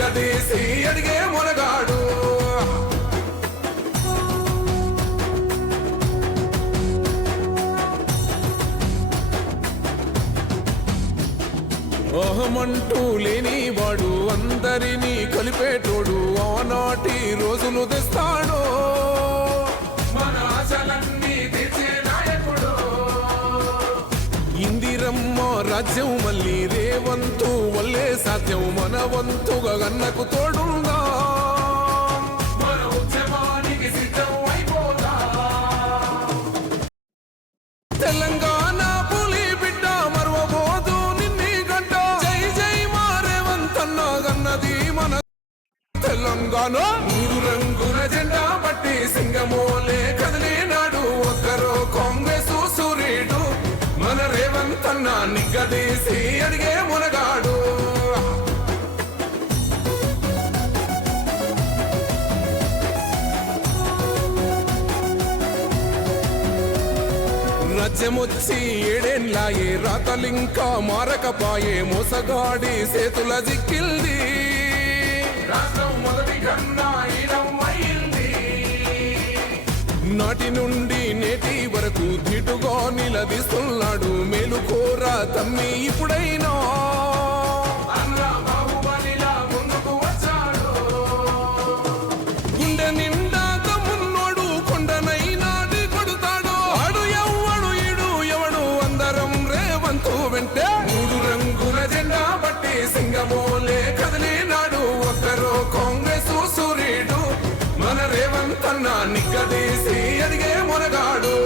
నిగ్గదీసి అడిగే మునగాడు. అహమంటూ లేనివాడు, అందరినీ కలిపేటోడు, ఆనాటి రోజులు తెస్తాడు. మన ఆశలన్నీ తీర్చే నాయకుడు. ఇందిరమ్మ రాజ్యం మళ్ళీ రేవంతు వల్లే సాధ్యం. మన వంతుగా గన్నకు తోడుందా, మన ఉద్యమానికి సిద్ధం అయిపోదా. తెలంగాణ పులి బిడ్డ మరవబోదు నిన్ని గంట. జై జై మా రేవంతన్న గన్నది మన తెలంగాణ. 3 రంగుల జెండా పట్టి సింగమోలే కదిలినాడు. ఒక్కరో కాంగ్రెస్ సూర్యుడు, మన రేవంతన్న నిగ్గదీసి అడిగే మునగాడు. రాజ్యమొచ్చి 7 ఏళ్లాయే, రాతలింకా మారకపాయే. మోసగాడి చేతుల జిక్కిల్ది, రాష్ట్రం మొదటి కన్నా ఈడమైంది. నాటి నుండి నేటి వరకు ధీటుగా నిలదీస్తున్నాడు. మేలుకోరా తమ్మి ఇప్పుడైనా, అన్న బాహుబలిలా ముందుకు వచ్చాడు. గుండె నిండా తమ్మున్నోడు, కొండనైనా కొడుతాడు. ఆడు ఎవ్వడు ఈడు ఎవడు, అందరం రేవంతు వెంటే. 3 రంగుల జెండా బట్టి సింగమోలే కదిలినాడు. ఒక్కరో కాంగ్రెస్ సూర్యుడు, మన రేవంతన్న నిగ్గదీసి అడిగే మునగాడు.